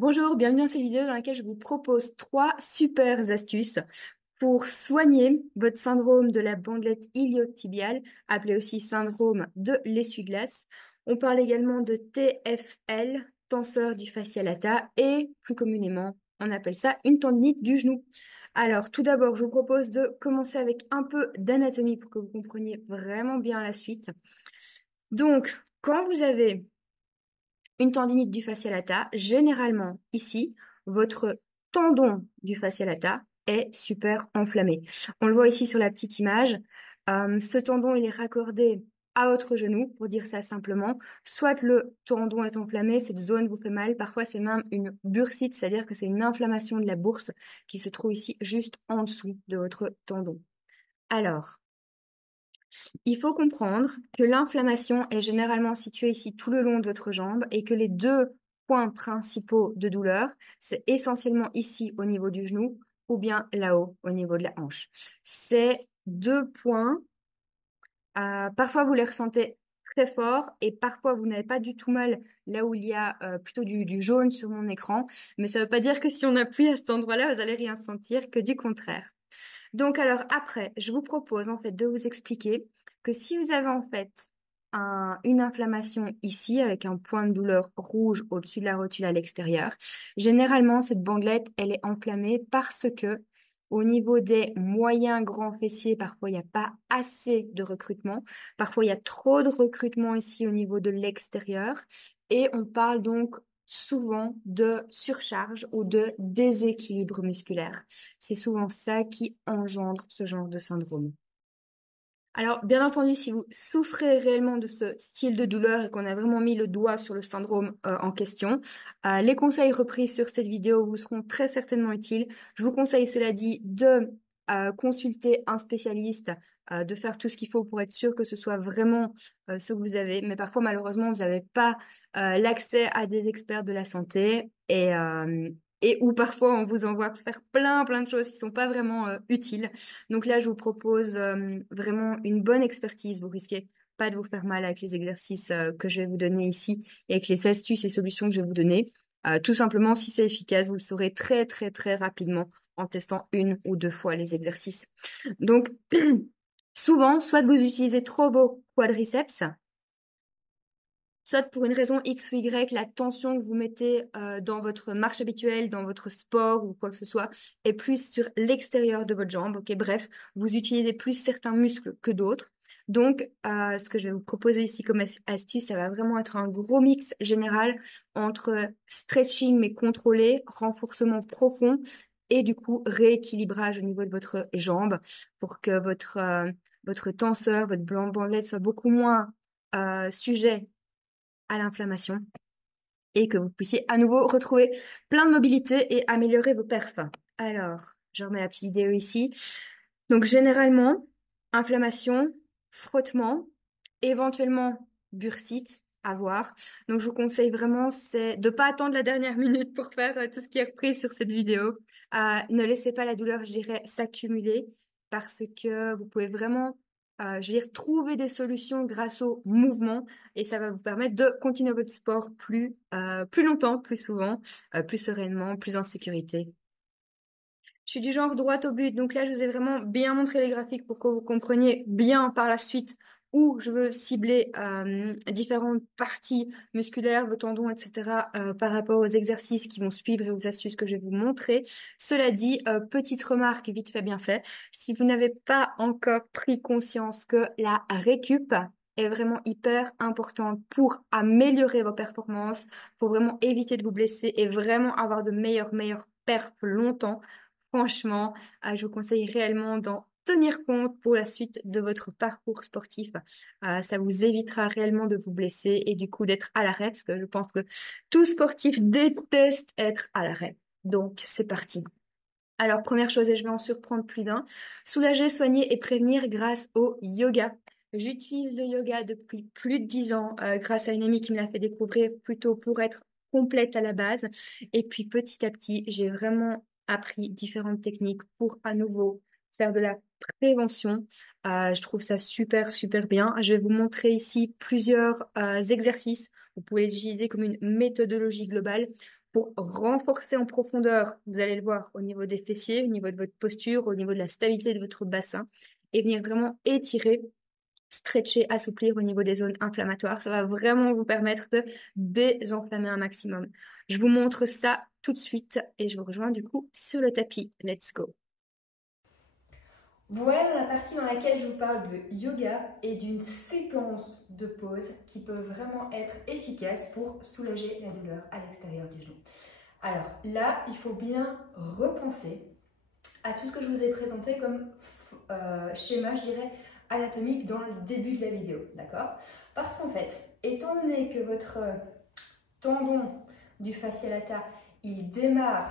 Bonjour, bienvenue dans cette vidéo dans laquelle je vous propose 3 super astuces pour soigner votre syndrome de la bandelette iliotibiale, appelé aussi syndrome de l'essuie-glace. On parle également de TFL, tenseur du fascia lata, et plus communément, on appelle ça une tendinite du genou. Alors, tout d'abord, je vous propose de commencer avec un peu d'anatomie pour que vous compreniez vraiment bien la suite. Donc, quand vous avez une tendinite du fascia lata, généralement ici, votre tendon du fascia lata est super enflammé. On le voit ici sur la petite image. Ce tendon, il est raccordé à votre genou, pour dire ça simplement. Soit le tendon est enflammé, cette zone vous fait mal. Parfois, c'est même une bursite, c'est-à-dire que c'est une inflammation de la bourse qui se trouve ici juste en dessous de votre tendon. Alors, il faut comprendre que l'inflammation est généralement située ici tout le long de votre jambe et que les deux points principaux de douleur, c'est essentiellement ici au niveau du genou ou bien là-haut au niveau de la hanche. Ces deux points, parfois vous les ressentez très fort et parfois vous n'avez pas du tout mal là où il y a plutôt du jaune sur mon écran, mais ça ne veut pas dire que si on appuie à cet endroit-là, vous n'allez rien sentir, que du contraire. Donc alors après, je vous propose en fait de vous expliquer que si vous avez en fait une inflammation ici avec un point de douleur rouge au-dessus de la rotule à l'extérieur, généralement cette bandelette elle est enflammée parce que au niveau des moyens grands fessiers, parfois il n'y a pas assez de recrutement, parfois il y a trop de recrutement ici au niveau de l'extérieur et on parle donc souvent de surcharge ou de déséquilibre musculaire. C'est souvent ça qui engendre ce genre de syndrome. Alors, bien entendu, si vous souffrez réellement de ce style de douleur et qu'on a vraiment mis le doigt sur le syndrome en question, les conseils repris sur cette vidéo vous seront très certainement utiles. Je vous conseille, cela dit, de consulter un spécialiste, de faire tout ce qu'il faut pour être sûr que ce soit vraiment ce que vous avez. Mais parfois, malheureusement, vous n'avez pas l'accès à des experts de la santé et où parfois on vous envoie faire plein de choses qui sont pas vraiment utiles. Donc là, je vous propose vraiment une bonne expertise. Vous risquez pas de vous faire mal avec les exercices que je vais vous donner ici et avec les astuces et solutions que je vais vous donner. Tout simplement, si c'est efficace, vous le saurez très rapidement en testant 1 ou 2 fois les exercices. Donc, souvent, soit vous utilisez trop vos quadriceps, soit pour une raison X ou Y, la tension que vous mettez dans votre marche habituelle, dans votre sport ou quoi que ce soit, est plus sur l'extérieur de votre jambe. Ok, bref, vous utilisez plus certains muscles que d'autres. Donc, ce que je vais vous proposer ici comme astuce, ça va vraiment être un gros mix général entre stretching mais contrôlé, renforcement profond et du coup rééquilibrage au niveau de votre jambe pour que votre tenseur, votre bandelette soit beaucoup moins sujet à l'inflammation et que vous puissiez à nouveau retrouver plein de mobilité et améliorer vos perfs. Alors, je remets la petite vidéo ici. Donc, généralement, inflammation, frottement, éventuellement bursite, à voir. Donc, je vous conseille vraiment, c'est de pas attendre la dernière minute pour faire tout ce qui est repris sur cette vidéo. Ne laissez pas la douleur, je dirais, s'accumuler parce que vous pouvez vraiment je veux dire, trouver des solutions grâce au mouvement et ça va vous permettre de continuer votre sport plus longtemps, plus souvent, plus sereinement, plus en sécurité. Je suis du genre droit au but, donc là je vous ai vraiment bien montré les graphiques pour que vous compreniez bien par la suite où je veux cibler différentes parties musculaires, vos tendons, etc. Par rapport aux exercices qui vont suivre et aux astuces que je vais vous montrer. Cela dit, petite remarque vite fait bien fait, si vous n'avez pas encore pris conscience que la récup est vraiment hyper importante pour améliorer vos performances, pour vraiment éviter de vous blesser et vraiment avoir de meilleurs perfs longtemps. Franchement, je vous conseille réellement d'en tenir compte pour la suite de votre parcours sportif. Ça vous évitera réellement de vous blesser et du coup d'être à l'arrêt, parce que je pense que tout sportif déteste être à l'arrêt. Donc, c'est parti. Alors, première chose, et je vais en surprendre plus d'un, soulager, soigner et prévenir grâce au yoga. J'utilise le yoga depuis plus de 10 ans grâce à une amie qui me l'a fait découvrir plutôt pour être complète à la base. Et puis petit à petit, j'ai vraiment appris différentes techniques pour à nouveau faire de la prévention. Je trouve ça super bien. Je vais vous montrer ici plusieurs exercices. Vous pouvez les utiliser comme une méthodologie globale pour renforcer en profondeur, vous allez le voir, au niveau des fessiers, au niveau de votre posture, au niveau de la stabilité de votre bassin, et venir vraiment étirer, stretcher, assouplir au niveau des zones inflammatoires. Ça va vraiment vous permettre de désenflammer un maximum. Je vous montre ça tout de suite et je vous rejoins du coup sur le tapis. Let's go! Voilà dans la partie dans laquelle je vous parle de yoga et d'une séquence de pauses qui peuvent vraiment être efficaces pour soulager la douleur à l'extérieur du genou. Alors là, il faut bien repenser à tout ce que je vous ai présenté comme schéma, je dirais, anatomique dans le début de la vidéo, d'accord? Parce qu'en fait, étant donné que votre tendon du fascia lata, il démarre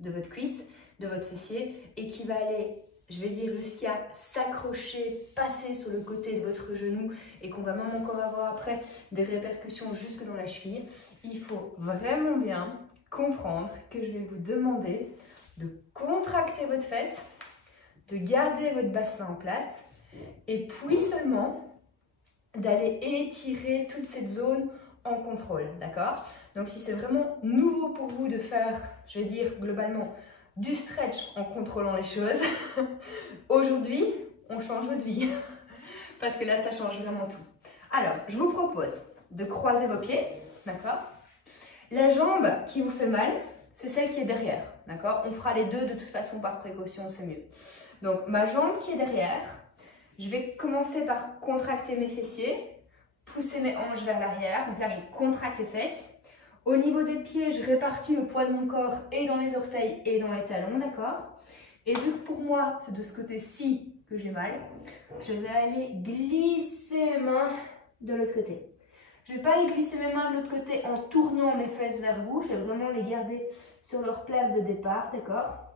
de votre cuisse, de votre fessier, et qui va aller, je vais dire, jusqu'à s'accrocher, passer sur le côté de votre genou, et qu'on va même encore avoir après des répercussions jusque dans la cheville, il faut vraiment bien comprendre que je vais vous demander de contracter votre fesse, de garder votre bassin en place, et puis seulement d'aller étirer toute cette zone en contrôle, d'accord? Donc si c'est vraiment nouveau pour vous de faire, je vais dire globalement, du stretch en contrôlant les choses, aujourd'hui, on change votre vie, parce que là, ça change vraiment tout. Alors, je vous propose de croiser vos pieds, d'accord? La jambe qui vous fait mal, c'est celle qui est derrière, d'accord? On fera les deux de toute façon par précaution, c'est mieux. Donc, ma jambe qui est derrière, je vais commencer par contracter mes fessiers, pousser mes hanches vers l'arrière. Donc là, je contracte les fesses. Au niveau des pieds, je répartis le poids de mon corps et dans les orteils et dans les talons, d'accord? Et vu que pour moi, c'est de ce côté-ci que j'ai mal, je vais aller glisser mes mains de l'autre côté. Je ne vais pas aller glisser mes mains de l'autre côté en tournant mes fesses vers vous. Je vais vraiment les garder sur leur place de départ, d'accord?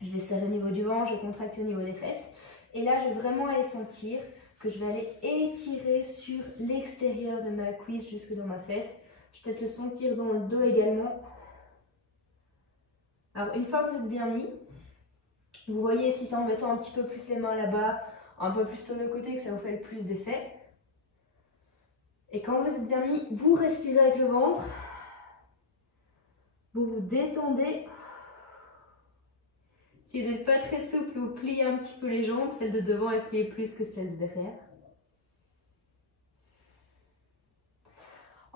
Je vais serrer au niveau du ventre, je vais contracter au niveau des fesses. Et là, je vais vraiment aller sentir que je vais aller étirer sur l'extérieur de ma cuisse jusque dans ma fesse. Je vais peut-être le sentir dans le dos également. Alors, une fois que vous êtes bien mis, vous voyez si c'est en mettant un petit peu plus les mains là-bas, un peu plus sur le côté, que ça vous fait le plus d'effet. Et quand vous êtes bien mis, vous respirez avec le ventre. Vous vous détendez. Si vous n'êtes pas très souple, vous pliez un petit peu les jambes. Celle de devant est pliée plus que celle de derrière.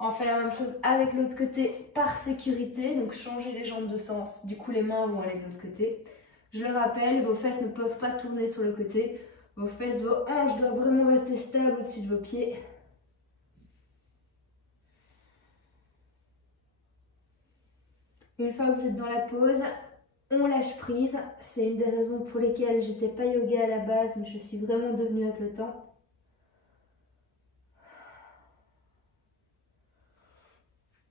On fait la même chose avec l'autre côté par sécurité. Donc changer les jambes de sens. Du coup, les mains vont aller de l'autre côté. Je le rappelle, vos fesses ne peuvent pas tourner sur le côté. Vos fesses, vos hanches doivent vraiment rester stables au-dessus de vos pieds. Une fois que vous êtes dans la pause, on lâche prise. C'est une des raisons pour lesquelles j'étais pas yoga à la base, mais je suis vraiment devenue avec le temps.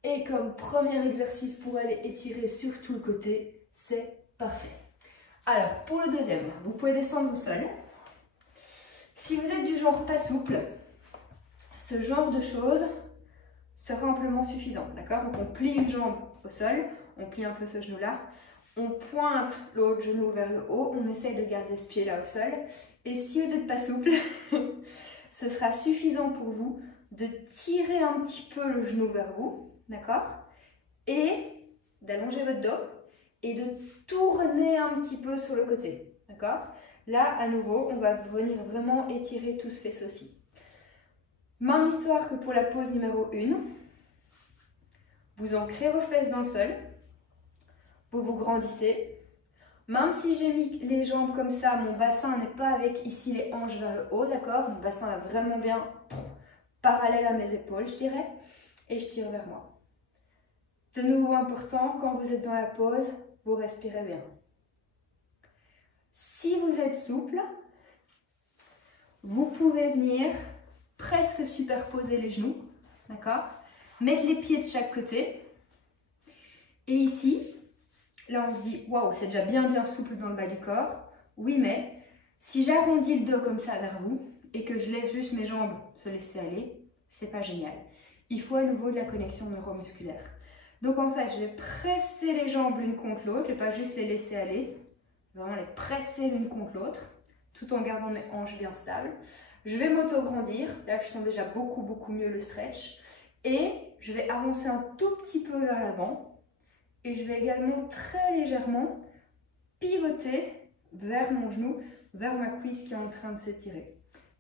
Et comme premier exercice pour aller étirer sur tout le côté, c'est parfait. Alors, pour le deuxième, vous pouvez descendre au sol. Si vous êtes du genre pas souple, ce genre de choses sera amplement suffisant, d'accord? Donc on plie une jambe au sol, on plie un peu ce genou-là, on pointe l'autre genou vers le haut, on essaye de garder ce pied-là au sol. Et si vous n'êtes pas souple, ce sera suffisant pour vous de tirer un petit peu le genou vers vous, d'accord? Et d'allonger votre dos et de tourner un petit peu sur le côté, d'accord? Là, à nouveau, on va venir vraiment étirer tout ce faisceau-ci. Même histoire que pour la pose numéro 1. Vous ancrez vos fesses dans le sol. Vous vous grandissez. Même si j'ai mis les jambes comme ça, mon bassin n'est pas avec ici les hanches vers le haut, d'accord? Mon bassin est vraiment bien parallèle à mes épaules, je dirais. Et je tire vers moi. De nouveau important, quand vous êtes dans la pause, vous respirez bien. Si vous êtes souple, vous pouvez venir presque superposer les genoux, d'accord? Mettre les pieds de chaque côté. Et ici, là on se dit, waouh, c'est déjà bien souple dans le bas du corps. Oui, mais si j'arrondis le dos comme ça vers vous et que je laisse juste mes jambes se laisser aller, c'est pas génial. Il faut à nouveau de la connexion neuromusculaire. Donc en fait, je vais presser les jambes l'une contre l'autre, je ne vais pas juste les laisser aller, je vais vraiment les presser l'une contre l'autre, tout en gardant mes hanches bien stables. Je vais m'auto-grandir, là je sens déjà beaucoup mieux le stretch, et je vais avancer un tout petit peu vers l'avant et je vais également très légèrement pivoter vers mon genou, vers ma cuisse qui est en train de s'étirer.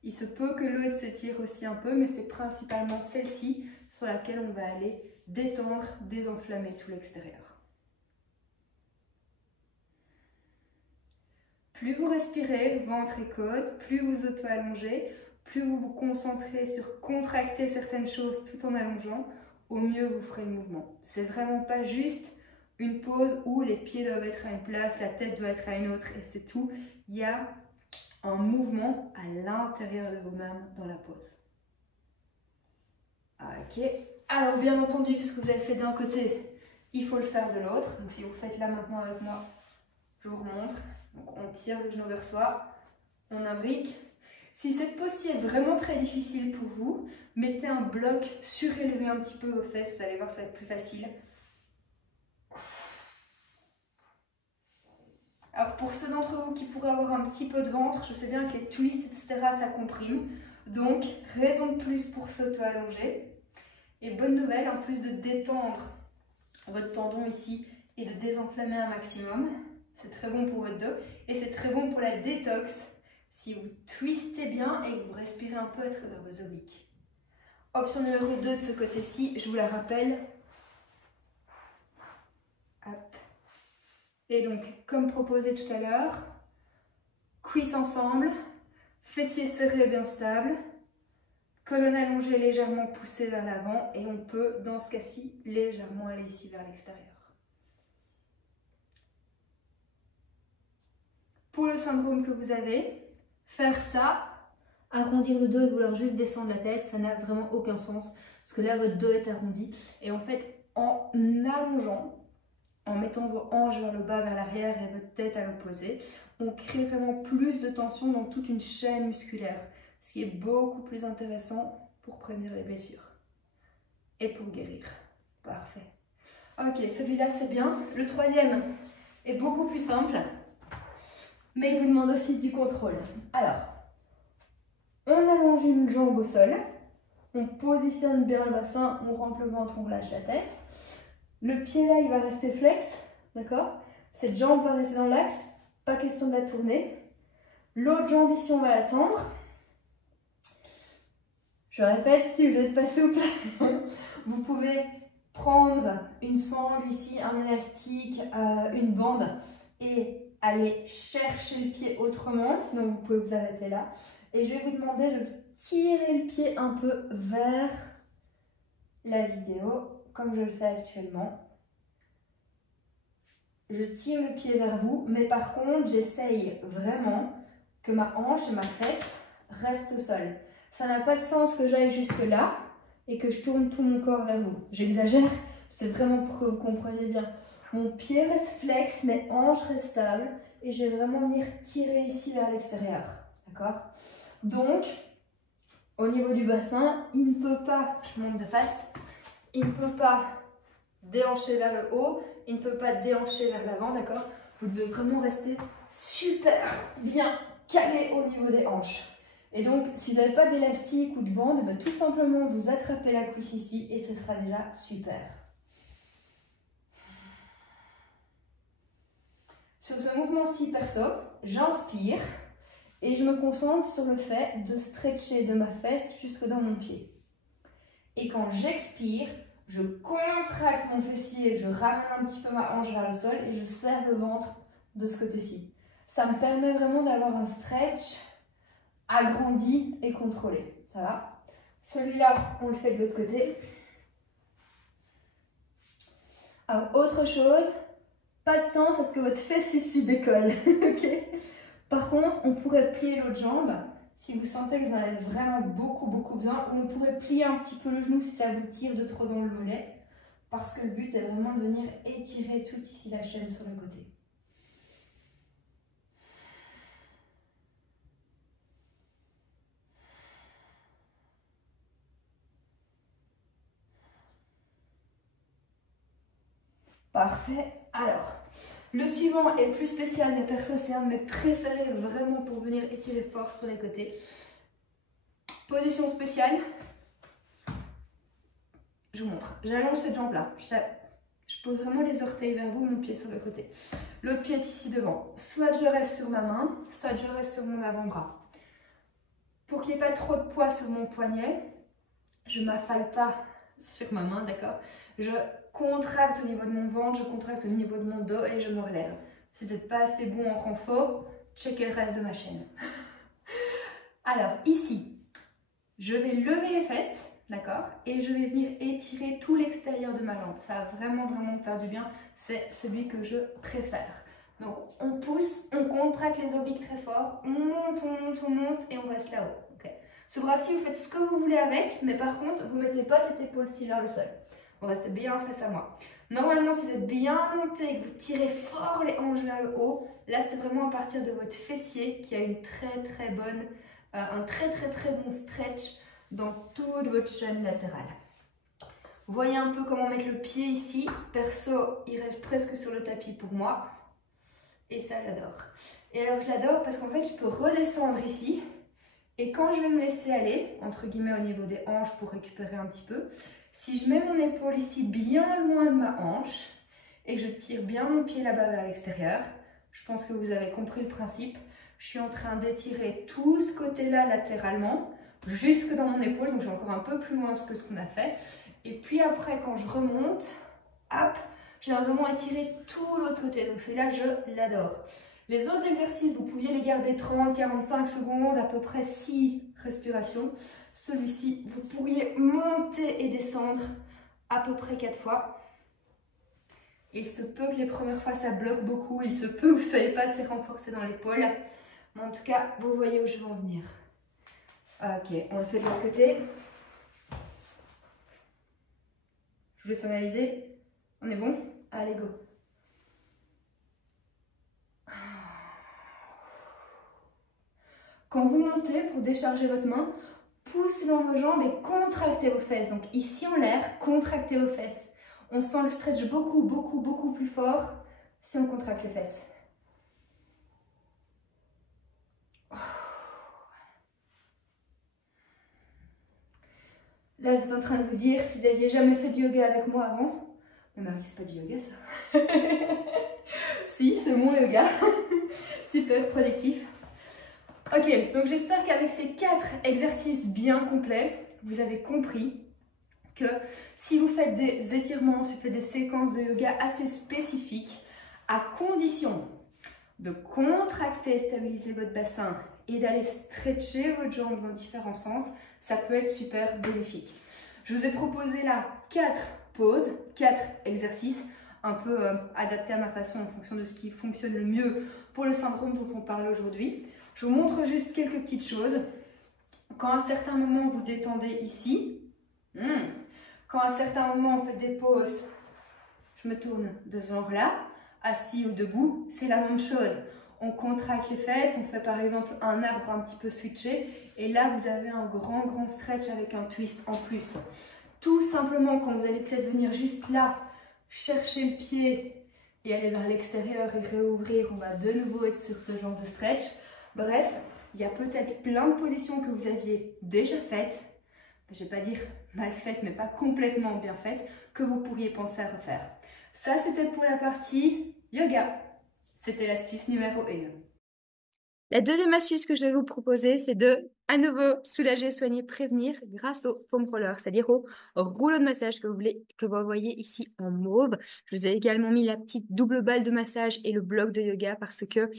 Il se peut que l'autre s'étire aussi un peu, mais c'est principalement celle-ci sur laquelle on va aller détendre, désenflammer tout l'extérieur. Plus vous respirez, ventre et côte, plus vous auto-allongez, plus vous vous concentrez sur contracter certaines choses tout en allongeant, au mieux vous ferez le mouvement. C'est vraiment pas juste une pause où les pieds doivent être à une place, la tête doit être à une autre et c'est tout. Il y a un mouvement à l'intérieur de vous-même dans la pause. Ok. Alors bien entendu, ce que vous avez fait d'un côté, il faut le faire de l'autre. Donc si vous faites là maintenant avec moi, je vous remontre. Donc on tire le genou vers soi, on imbrique. Si cette pause-ci est vraiment très difficile pour vous, mettez un bloc, surélevez un petit peu vos fesses, vous allez voir ça va être plus facile. Alors pour ceux d'entre vous qui pourraient avoir un petit peu de ventre, je sais bien que les twists, etc. ça comprime. Donc raison de plus pour s'auto-allonger. Et bonne nouvelle, en plus de détendre votre tendon ici et de désenflammer un maximum, c'est très bon pour votre dos et c'est très bon pour la détox si vous twistez bien et que vous respirez un peu à travers vos obliques. Option numéro 2 de ce côté-ci, je vous la rappelle. Hop. Et donc, comme proposé tout à l'heure, cuisses ensemble, fessiers serrés bien stables, colonne allongée légèrement poussée vers l'avant et on peut, dans ce cas-ci, légèrement aller ici vers l'extérieur. Pour le syndrome que vous avez, faire ça, arrondir le dos et vouloir juste descendre la tête, ça n'a vraiment aucun sens parce que là, votre dos est arrondi. Et en fait, en allongeant, en mettant vos hanches vers le bas, vers l'arrière et votre tête à l'opposé, on crée vraiment plus de tension dans toute une chaîne musculaire, ce qui est beaucoup plus intéressant pour prévenir les blessures et pour guérir. Parfait. Ok, celui-là c'est bien. Le troisième est beaucoup plus simple, mais il vous demande aussi du contrôle. Alors, on allonge une jambe au sol, on positionne bien le bassin, on rentre le ventre, on relâche la tête. Le pied là, il va rester flex, d'accord? Cette jambe va rester dans l'axe, pas question de la tourner. L'autre jambe ici, on va la tendre. Je répète, si vous êtes pas souple, vous pouvez prendre une sangle ici, un élastique, une bande et aller chercher le pied autrement, sinon vous pouvez vous arrêter là. Et je vais vous demander de tirer le pied un peu vers la vidéo, comme je le fais actuellement. Je tire le pied vers vous, mais par contre, j'essaye vraiment que ma hanche et ma fesse restent au sol. Ça n'a pas de sens que j'aille jusque là et que je tourne tout mon corps vers vous. J'exagère, c'est vraiment pour que vous compreniez bien. Mon pied reste flex, mes hanches restent stables et je vais vraiment venir tirer ici vers l'extérieur. D'accord? Donc, au niveau du bassin, il ne peut pas, je monte de face, il ne peut pas déhancher vers le haut, il ne peut pas déhancher vers l'avant, d'accord? Vous devez vraiment rester super bien calé au niveau des hanches. Et donc, si vous n'avez pas d'élastique ou de bande, ben, tout simplement vous attrapez la cuisse ici et ce sera déjà super. Sur ce mouvement-ci perso, j'inspire et je me concentre sur le fait de stretcher de ma fesse jusque dans mon pied. Et quand j'expire, je contracte mon fessier, je ramène un petit peu ma hanche vers le sol et je serre le ventre de ce côté-ci. Ça me permet vraiment d'avoir un stretch agrandi et contrôlé. Ça va? Celui-là, on le fait de l'autre côté. Alors, autre chose, pas de sens à ce que votre fesse ici décolle. Okay. Par contre, on pourrait plier l'autre jambe si vous sentez que vous en avez vraiment beaucoup besoin, ou on pourrait plier un petit peu le genou si ça vous tire de trop dans le mollet, parce que le but est vraiment de venir étirer tout ici la chaîne sur le côté. Parfait. Alors, le suivant est plus spécial, mais perso, c'est un de mes préférés vraiment pour venir étirer fort sur les côtés. Position spéciale. je vous montre. J'allonge cette jambe-là. Je pose vraiment les orteils vers vous, mon pied sur le côté. L'autre pied est ici devant. Soit je reste sur ma main, soit je reste sur mon avant-bras. Pour qu'il n'y ait pas trop de poids sur mon poignet, je ne m'affale pas sur ma main, d'accord? Je contracte au niveau de mon ventre, je contracte au niveau de mon dos et je me relève. Si vous n'êtes pas assez bon en renfort, checkez le reste de ma chaîne. Alors, ici, je vais lever les fesses, d'accord? Et je vais venir étirer tout l'extérieur de ma jambe. Ça va vraiment, vraiment me faire du bien. C'est celui que je préfère. Donc, on pousse, on contracte les obliques très fort, on monte, on monte, on monte et on reste là-haut. Okay. Ce bras-ci, vous faites ce que vous voulez avec, mais par contre, vous ne mettez pas cette épaule-ci vers le sol. On reste bien face à moi. Normalement, si vous êtes bien monté et que vous tirez fort les hanches vers le haut, là, c'est vraiment à partir de votre fessier qui a une très bonne, un très bon stretch dans toute votre chaîne latérale. Vous voyez un peu comment mettre le pied ici. Perso, il reste presque sur le tapis pour moi. Et ça, j'adore. Et alors, je l'adore parce qu'en fait, je peux redescendre ici. Et quand je vais me laisser aller, entre guillemets, au niveau des hanches pour récupérer un petit peu, si je mets mon épaule ici bien loin de ma hanche et que je tire bien mon pied là-bas vers l'extérieur, je pense que vous avez compris le principe. Je suis en train d'étirer tout ce côté-là latéralement jusque dans mon épaule. Donc, je suis encore un peu plus loin que ce qu'on a fait. Et puis après, quand je remonte, hop, je viens vraiment étirer tout l'autre côté. Donc celui-là, je l'adore. Les autres exercices, vous pouviez les garder 30-45 secondes, à peu près 6 respirations. Celui-ci, vous pourriez monter et descendre à peu près 4 fois. Il se peut que les premières fois, ça bloque beaucoup. Il se peut que vous ne soyez pas assez renforcé dans l'épaule. Mais en tout cas, vous voyez où je veux en venir. Ok, on le fait de l'autre côté. Je vous laisse analyser. On est bon? Allez, go. Quand vous montez pour décharger votre main, poussez dans vos jambes et contractez vos fesses. Donc ici en l'air, contractez vos fesses. On sent le stretch beaucoup plus fort si on contracte les fesses. Là, vous êtes en train de vous dire, si vous n'aviez jamais fait de yoga avec moi avant, mais Marie, c'est pas du yoga ça. Si, c'est mon yoga. Super productif. Ok, donc j'espère qu'avec ces 4 exercices bien complets, vous avez compris que si vous faites des étirements, si vous faites des séquences de yoga assez spécifiques, à condition de contracter, stabiliser votre bassin et d'aller stretcher votre jambe dans différents sens, ça peut être super bénéfique. Je vous ai proposé là 4 pauses, 4 exercices, un peu adaptés à ma façon en fonction de ce qui fonctionne le mieux pour le syndrome dont on parle aujourd'hui. Je vous montre juste quelques petites choses. Quand à certains moments vous détendez ici, quand à certains moments on fait des pauses, je me tourne de ce genre-là, assis ou debout, c'est la même chose. On contracte les fesses, on fait par exemple un arbre un petit peu switché, et là vous avez un grand stretch avec un twist en plus. Tout simplement, quand vous allez peut-être venir juste là, chercher le pied et aller vers l'extérieur et réouvrir, on va de nouveau être sur ce genre de stretch. Bref, il y a peut-être plein de positions que vous aviez déjà faites, je ne vais pas dire mal faites, mais pas complètement bien faites, que vous pourriez penser à refaire. Ça, c'était pour la partie yoga. C'était l'astuce numéro 1. La deuxième astuce que je vais vous proposer, c'est de, à nouveau, soulager, soigner, prévenir grâce au foam roller, c'est-à-dire au rouleau de massage que vous voyez ici en mauve. Je vous ai également mis la petite double balle de massage et le bloc de yoga parce que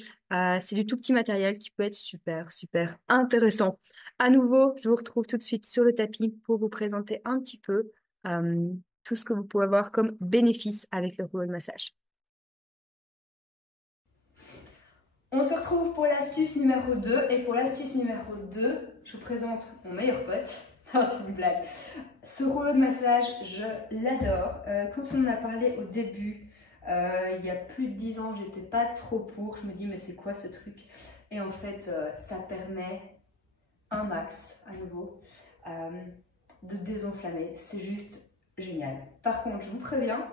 c'est du tout petit matériel qui peut être super intéressant. À nouveau, je vous retrouve tout de suite sur le tapis pour vous présenter un petit peu tout ce que vous pouvez avoir comme bénéfice avec le rouleau de massage. On se retrouve pour l'astuce numéro 2 et pour l'astuce numéro 2, je vous présente mon meilleur pote. Non, c'est une blague. Ce rouleau de massage, je l'adore. Quand on en a parlé au début, il y a plus de 10 ans, j'étais pas trop pour. Je me dis mais c'est quoi ce truc? Et en fait, ça permet un max, à nouveau, de désenflammer. C'est juste génial. Par contre, je vous préviens,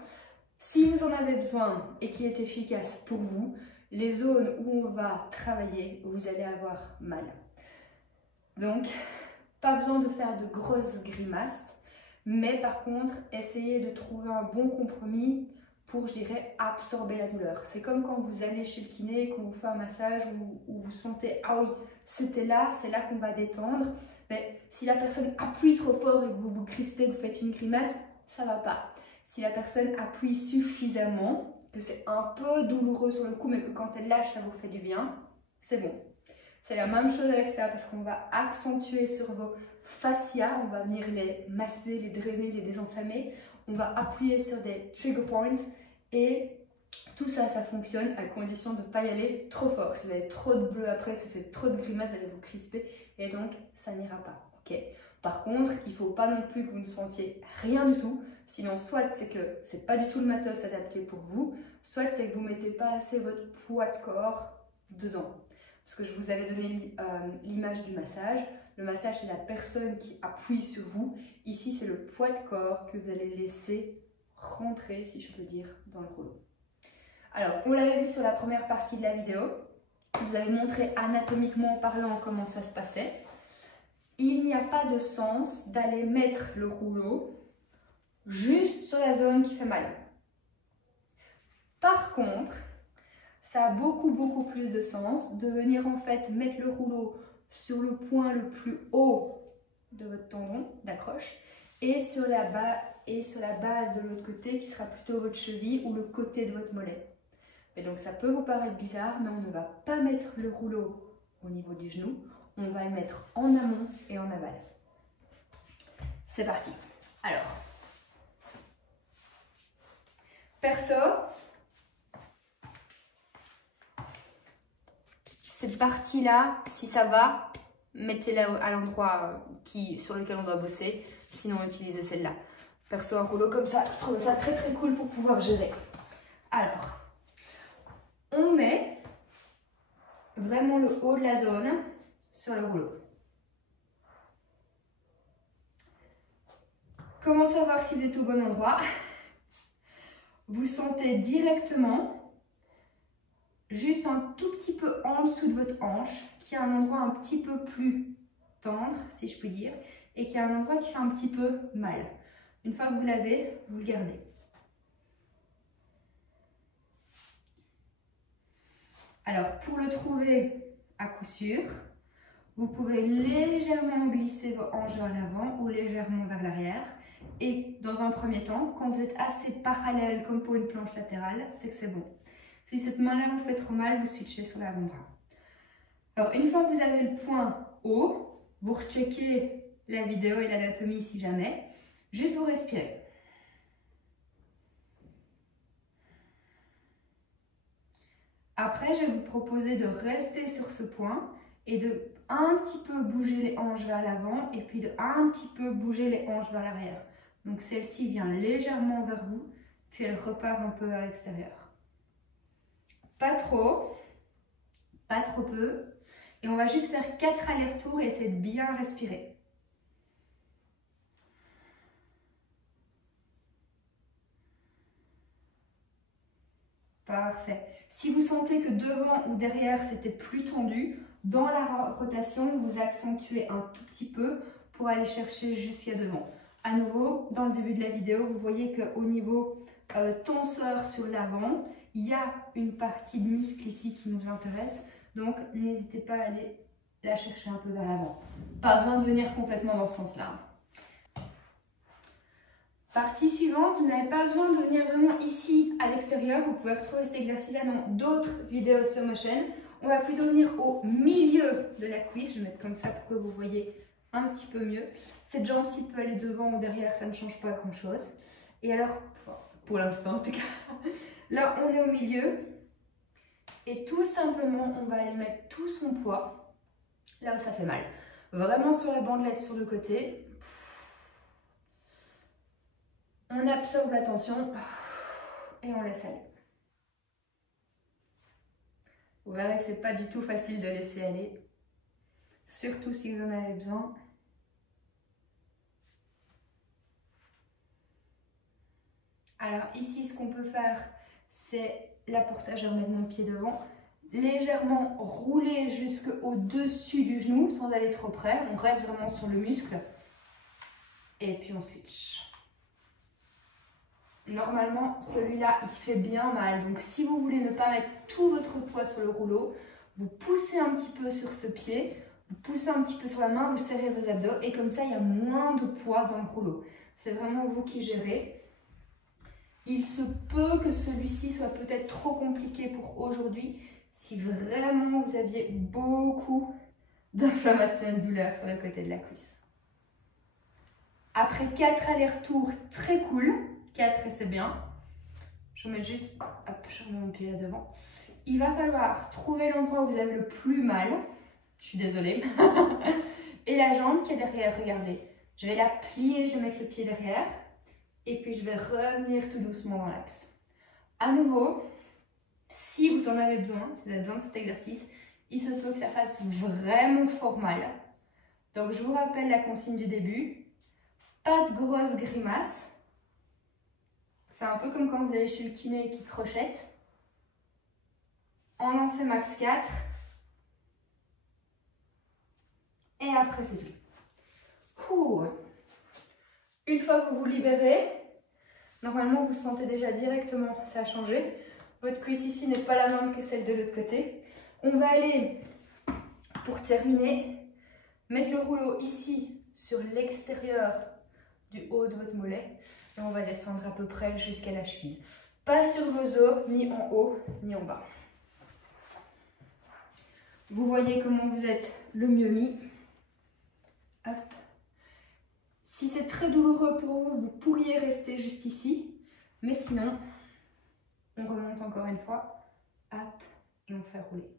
si vous en avez besoin et qu'il est efficace pour vous, les zones où on va travailler, vous allez avoir mal. Donc, pas besoin de faire de grosses grimaces, Mais par contre, essayez de trouver un bon compromis pour, je dirais, absorber la douleur. C'est comme quand vous allez chez le kiné, qu'on vous fait un massage où vous sentez, ah oui, c'était là, c'est là qu'on va détendre. Mais si la personne appuie trop fort et que vous vous crispez, que vous faites une grimace, ça ne va pas. Si la personne appuie suffisamment, que c'est un peu douloureux sur le coup, mais que quand elle lâche, ça vous fait du bien, c'est bon. C'est la même chose avec ça, parce qu'on va accentuer sur vos fascias, on va venir les masser, les drainer, les désenflammer. On va appuyer sur des trigger points et tout ça, ça fonctionne à condition de ne pas y aller trop fort. Si vous avez trop de bleu après, si vous faites trop de grimaces, vous allez vous crisper et donc ça n'ira pas. Ok. Par contre, il ne faut pas non plus que vous ne sentiez rien du tout. Sinon, soit c'est que ce n'est pas du tout le matos adapté pour vous, soit c'est que vous ne mettez pas assez votre poids de corps dedans. Parce que je vous avais donné l'image du massage. Le massage, c'est la personne qui appuie sur vous. Ici, c'est le poids de corps que vous allez laisser rentrer, si je peux dire, dans le rouleau. Alors, on l'avait vu sur la première partie de la vidéo. Je vous avais montré anatomiquement parlant comment ça se passait. Il n'y a pas de sens d'aller mettre le rouleau juste sur la zone qui fait mal. Par contre, ça a beaucoup plus de sens de venir en fait mettre le rouleau sur le point le plus haut de votre tendon d'accroche et sur la base de l'autre côté qui sera plutôt votre cheville ou le côté de votre mollet. Et donc ça peut vous paraître bizarre, mais on ne va pas mettre le rouleau au niveau du genou, on va le mettre en amont et en aval. C'est parti. Alors, perso, cette partie-là, si ça va, mettez-la à l'endroit sur lequel on doit bosser, sinon utilisez celle-là. Perso, un rouleau comme ça, je trouve ça très cool pour pouvoir gérer. Alors, on met vraiment le haut de la zone sur le rouleau. Comment savoir si vous êtes au bon endroit? Vous sentez directement juste un tout petit peu en dessous de votre hanche, qui a un endroit un petit peu plus tendre, si je puis dire, et qui a un endroit qui fait un petit peu mal. Une fois que vous l'avez, vous le gardez. Alors, pour le trouver à coup sûr, vous pouvez légèrement glisser vos hanches vers l'avant ou légèrement vers l'arrière. Et dans un premier temps, quand vous êtes assez parallèle comme pour une planche latérale, c'est que c'est bon. Si cette main-là vous fait trop mal, vous switchez sur l'avant-bras. Alors, une fois que vous avez le point haut, vous recheckez la vidéo et l'anatomie si jamais. Juste vous respirez. Après, je vais vous proposer de rester sur ce point et de un petit peu bouger les hanches vers l'avant et puis de un petit peu bouger les hanches vers l'arrière. Donc celle-ci vient légèrement vers vous, puis elle repart un peu vers l'extérieur. Pas trop peu. Et on va juste faire 4 allers-retours et essayer de bien respirer. Parfait. Si vous sentez que devant ou derrière c'était plus tendu, dans la rotation, vous accentuez un tout petit peu pour aller chercher jusqu'à devant. À nouveau, dans le début de la vidéo, vous voyez qu'au niveau tenseur sur l'avant, il y a une partie de muscle ici qui nous intéresse. Donc, n'hésitez pas à aller la chercher un peu vers l'avant. Pas besoin de venir complètement dans ce sens-là. Partie suivante, vous n'avez pas besoin de venir vraiment ici à l'extérieur. Vous pouvez retrouver cet exercice-là dans d'autres vidéos sur ma chaîne. On va plutôt venir au milieu de la cuisse. Je vais mettre comme ça pour que vous voyez un petit peu mieux. Cette jambe-ci peut aller devant ou derrière, ça ne change pas grand-chose. Et alors, pour l'instant en tout cas, là on est au milieu. Et tout simplement, on va aller mettre tout son poids là où ça fait mal. Vraiment sur la bandelette sur le côté. On absorbe la tension et on laisse aller. Vous verrez que c'est pas du tout facile de laisser aller, surtout si vous en avez besoin. Alors ici, ce qu'on peut faire, c'est, là pour ça, je vais remettre mon pied devant, légèrement rouler jusqu'au-dessus du genou sans aller trop près. On reste vraiment sur le muscle. et puis on switch. Normalement, celui-là, il fait bien mal. Donc, si vous voulez ne pas mettre tout votre poids sur le rouleau, vous poussez un petit peu sur ce pied, vous poussez un petit peu sur la main, vous serrez vos abdos et comme ça, il y a moins de poids dans le rouleau. C'est vraiment vous qui gérez. Il se peut que celui-ci soit peut-être trop compliqué pour aujourd'hui si vraiment vous aviez beaucoup d'inflammation et de douleur sur le côté de la cuisse. Après 4 allers-retours très cool, 4 et c'est bien. Je remets juste, hop, je remets mon pied là devant. Il va falloir trouver l'endroit où vous avez le plus mal. Je suis désolée. Et la jambe qui est derrière, regardez. Je vais la plier, je vais mettre le pied derrière. Et puis je vais revenir tout doucement dans l'axe. À nouveau, si vous en avez besoin, si vous avez besoin de cet exercice, il se peut que ça fasse vraiment fort mal. Donc je vous rappelle la consigne du début. Pas de grosses grimaces. C'est un peu comme quand vous allez chez le kiné qui crochette. On en fait max 4. Et après c'est tout. Ouh. Une fois que vous vous libérez, normalement vous le sentez déjà directement, ça a changé. Votre cuisse ici n'est pas la même que celle de l'autre côté. On va aller, pour terminer, mettre le rouleau ici sur l'extérieur du haut de votre mollet. Et on va descendre à peu près jusqu'à la cheville. Pas sur vos os, ni en haut, ni en bas. Vous voyez comment vous êtes le mieux mis. Hop. Si c'est très douloureux pour vous, vous pourriez rester juste ici. Mais sinon, on remonte encore une fois. Hop, et on fait rouler.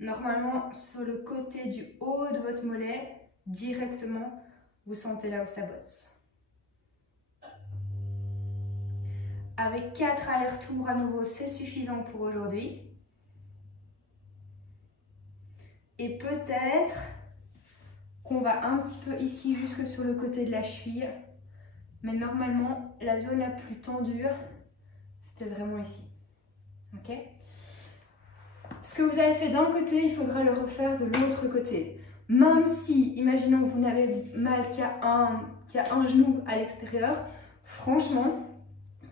Normalement, sur le côté du haut de votre mollet, directement, vous sentez là où ça bosse. Avec 4 allers-retours à nouveau, c'est suffisant pour aujourd'hui. Et peut-être qu'on va un petit peu ici, jusque sur le côté de la cheville. Mais normalement, la zone la plus tendue, c'était vraiment ici. Ok ? Ce que vous avez fait d'un côté, il faudra le refaire de l'autre côté. Même si, imaginons que vous n'avez mal qu'il y a un genou à l'extérieur, franchement,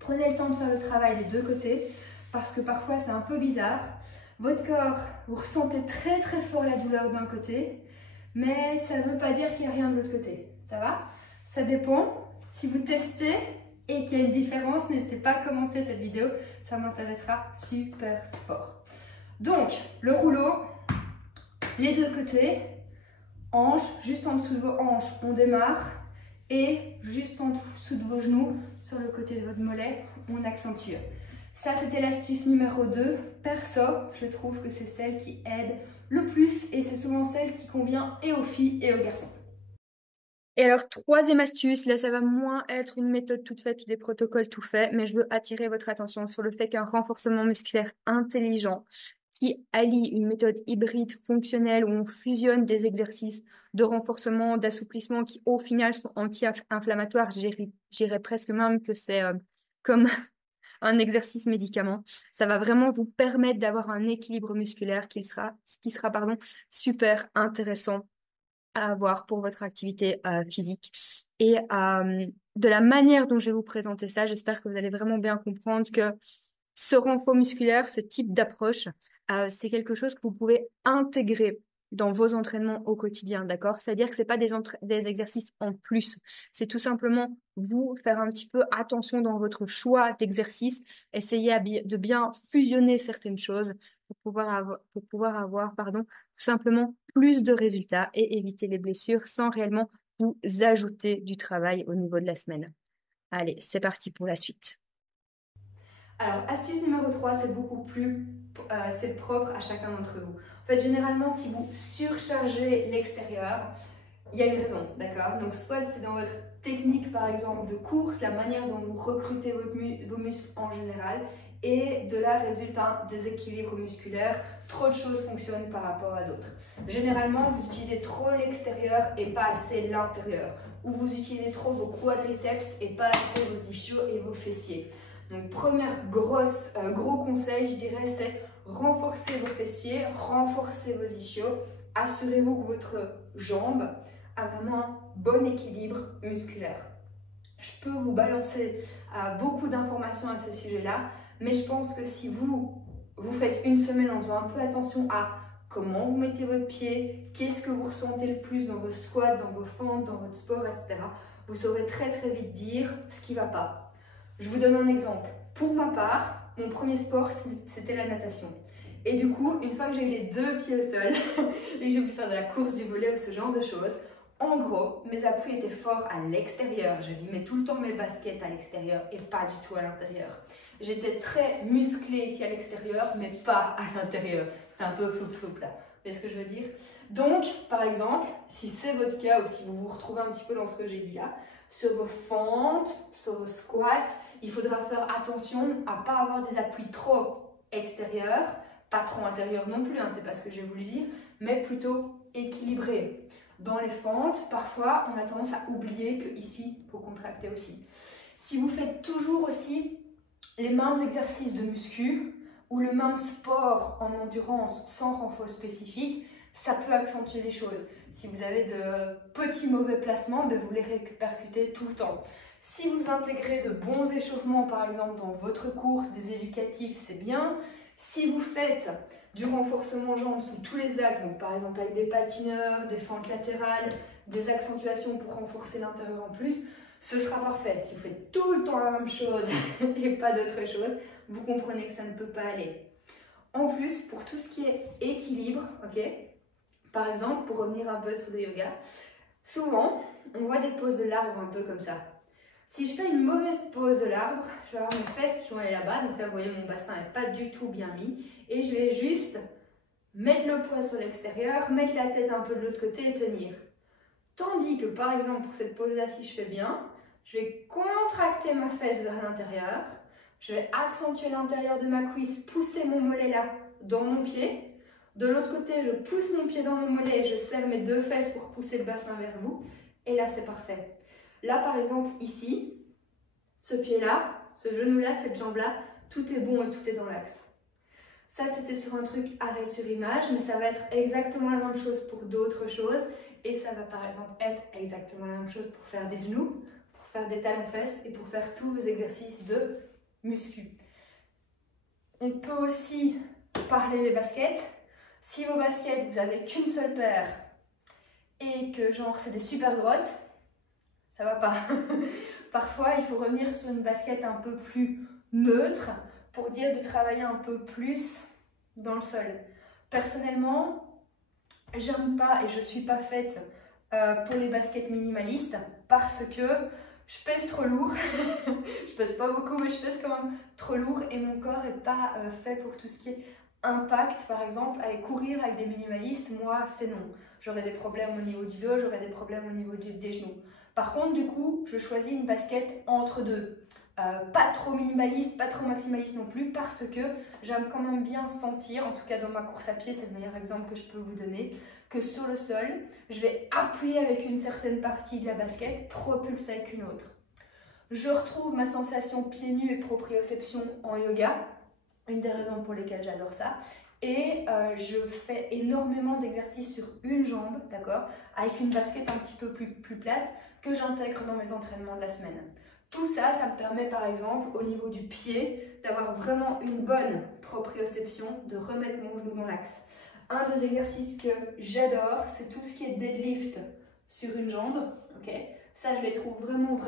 prenez le temps de faire le travail des deux côtés parce que parfois c'est un peu bizarre. Votre corps, vous ressentez très très fort la douleur d'un côté, mais ça ne veut pas dire qu'il n'y a rien de l'autre côté. Ça va? Ça dépend. Si vous testez et qu'il y a une différence, n'hésitez pas à commenter cette vidéo, ça m'intéressera super fort. Donc, le rouleau, les deux côtés, hanches, juste en dessous de vos hanches, on démarre. Et juste en dessous de vos genoux, sur le côté de votre mollet, on accentue. Ça, c'était l'astuce numéro 2. Perso, je trouve que c'est celle qui aide le plus et c'est souvent celle qui convient et aux filles et aux garçons. Et alors, troisième astuce, là, ça va moins être une méthode toute faite ou des protocoles tout faits, mais je veux attirer votre attention sur le fait qu'un renforcement musculaire intelligent qui allie une méthode hybride fonctionnelle où on fusionne des exercices de renforcement, d'assouplissement qui au final sont anti-inflammatoires. J'irais presque même que c'est comme un exercice médicament. Ça va vraiment vous permettre d'avoir un équilibre musculaire qui sera super intéressant à avoir pour votre activité physique. Et de la manière dont je vais vous présenter ça, j'espère que vous allez vraiment bien comprendre que ce renfort musculaire, ce type d'approche, c'est quelque chose que vous pouvez intégrer dans vos entraînements au quotidien, d'accord? C'est-à-dire que c'est pas des exercices en plus. C'est tout simplement vous faire un petit peu attention dans votre choix d'exercice, essayer de bien fusionner certaines choses pour pouvoir avoir, tout simplement plus de résultats et éviter les blessures sans réellement vous ajouter du travail au niveau de la semaine. Allez, c'est parti pour la suite. Alors, astuce numéro 3, c'est beaucoup plus c'est propre à chacun d'entre vous. En fait, généralement, si vous surchargez l'extérieur, il y a une raison, d'accord? Donc, soit c'est dans votre technique, par exemple, de course, la manière dont vous recrutez vos muscles en général, et de là résulte un déséquilibre musculaire. Trop de choses fonctionnent par rapport à d'autres. Généralement, vous utilisez trop l'extérieur et pas assez l'intérieur. Ou vous utilisez trop vos quadriceps et pas assez vos ischios et vos fessiers. Donc, premier gros conseil, je dirais, c'est renforcer vos fessiers, renforcer vos ischios assurez-vous que votre jambe a vraiment un bon équilibre musculaire. Je peux vous balancer beaucoup d'informations à ce sujet-là, mais je pense que si vous faites une semaine en faisant un peu attention à comment vous mettez votre pied, qu'est-ce que vous ressentez le plus dans vos squats, dans vos fentes, dans votre sport, etc., vous saurez très très vite dire ce qui ne va pas. Je vous donne un exemple. Pour ma part, mon premier sport, c'était la natation. Et du coup, une fois que j'ai eu les deux pieds au sol et que j'ai pu faire de la course, du volley ou ce genre de choses, en gros, mes appuis étaient forts à l'extérieur. J'abîmais tout le temps mes baskets à l'extérieur et pas du tout à l'intérieur. J'étais très musclée ici à l'extérieur, mais pas à l'intérieur. C'est un peu flou-flou là. Vous voyez ce que je veux dire? Donc, par exemple, si c'est votre cas ou si vous vous retrouvez un petit peu dans ce que j'ai dit là, sur vos fentes, sur vos squats, il faudra faire attention à ne pas avoir des appuis trop extérieurs, pas trop intérieurs non plus, hein, c'est pas ce que j'ai voulu dire, mais plutôt équilibrés. Dans les fentes, parfois, on a tendance à oublier qu'ici, il faut contracter aussi. Si vous faites toujours aussi les mêmes exercices de muscu ou le même sport en endurance sans renfort spécifique, ça peut accentuer les choses. Si vous avez de petits mauvais placements, ben vous les répercutez tout le temps. Si vous intégrez de bons échauffements, par exemple, dans votre course, des éducatifs, c'est bien. Si vous faites du renforcement jambes sous tous les axes, donc par exemple avec des patineurs, des fentes latérales, des accentuations pour renforcer l'intérieur en plus, ce sera parfait. Si vous faites tout le temps la même chose et pas d'autre chose, vous comprenez que ça ne peut pas aller. En plus, pour tout ce qui est équilibre, ok, par exemple, pour revenir un peu sur le yoga, souvent, on voit des poses de l'arbre un peu comme ça. Si je fais une mauvaise pose de l'arbre, je vais avoir mes fesses qui vont aller là-bas. Donc là, vous voyez, mon bassin n'est pas du tout bien mis. Et je vais juste mettre le poids sur l'extérieur, mettre la tête un peu de l'autre côté et tenir. Tandis que, par exemple, pour cette pose-là, si je fais bien, je vais contracter ma fesse vers l'intérieur. Je vais accentuer l'intérieur de ma cuisse, pousser mon mollet là, dans mon pied. De l'autre côté, je pousse mon pied dans mon mollet et je serre mes deux fesses pour pousser le bassin vers vous. Et là, c'est parfait. Là, par exemple, ici, ce pied-là, ce genou-là, cette jambe-là, tout est bon et tout est dans l'axe. Ça, c'était sur un truc arrêt sur image, mais ça va être exactement la même chose pour d'autres choses. Et ça va par exemple être exactement la même chose pour faire des genoux, pour faire des talons-fesses et pour faire tous vos exercices de muscu. On peut aussi parler des baskets. Si vos baskets, vous n'avez qu'une seule paire et que genre c'est des super grosses, ça va pas. Parfois, il faut revenir sur une basket un peu plus neutre pour dire de travailler un peu plus dans le sol. Personnellement, j'aime pas et je suis pas faite pour les baskets minimalistes parce que je pèse trop lourd. Je pèse pas beaucoup, mais je pèse quand même trop lourd et mon corps est pas fait pour tout ce qui est impact. Par exemple, aller courir avec des minimalistes, moi, c'est non. J'aurais des problèmes au niveau du dos, j'aurais des problèmes au niveau des genoux. Par contre, du coup, je choisis une basket entre deux. Pas trop minimaliste, pas trop maximaliste non plus, parce que j'aime quand même bien sentir, en tout cas dans ma course à pied, c'est le meilleur exemple que je peux vous donner, que sur le sol, je vais appuyer avec une certaine partie de la basket, propulser avec une autre. Je retrouve ma sensation pieds nus et proprioception en yoga, une des raisons pour lesquelles j'adore ça. Et je fais énormément d'exercices sur une jambe, d'accord, avec une basket un petit peu plus plate que j'intègre dans mes entraînements de la semaine. Tout ça, ça me permet par exemple au niveau du pied d'avoir vraiment une bonne proprioception, de remettre mon genou dans l'axe. Un des exercices que j'adore, c'est tout ce qui est deadlift sur une jambe, ok. Ça, je les trouve vraiment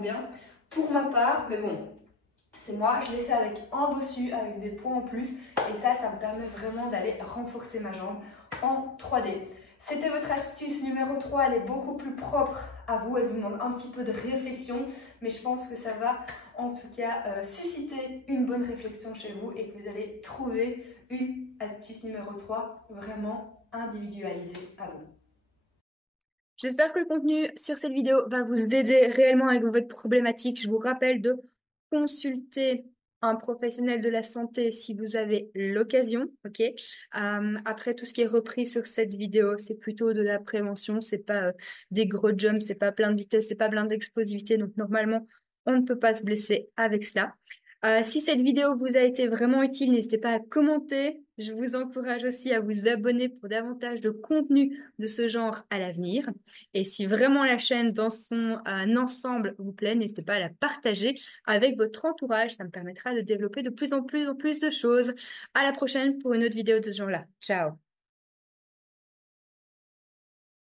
bien. Pour ma part, mais bon, c'est moi, je l'ai fait avec un bossu, avec des poids en plus. Et ça me permet vraiment d'aller renforcer ma jambe en 3D. C'était votre astuce numéro 3, elle est beaucoup plus propre à vous, elle vous demande un petit peu de réflexion, mais je pense que ça va en tout cas susciter une bonne réflexion chez vous et que vous allez trouver une astuce numéro 3 vraiment individualisée à vous. J'espère que le contenu sur cette vidéo va vous aider réellement avec votre problématique. Je vous rappelle de consulter un professionnel de la santé si vous avez l'occasion, ok. Après, tout ce qui est repris sur cette vidéo, c'est plutôt de la prévention, c'est pas des gros jumps, c'est pas plein de vitesse, c'est pas plein d'explosivité, donc normalement, on ne peut pas se blesser avec cela. Si cette vidéo vous a été vraiment utile, n'hésitez pas à commenter. Je vous encourage aussi à vous abonner pour davantage de contenu de ce genre à l'avenir. Et si vraiment la chaîne dans son ensemble vous plaît, n'hésitez pas à la partager avec votre entourage. Ça me permettra de développer de plus en plus de choses. À la prochaine pour une autre vidéo de ce genre-là. Ciao!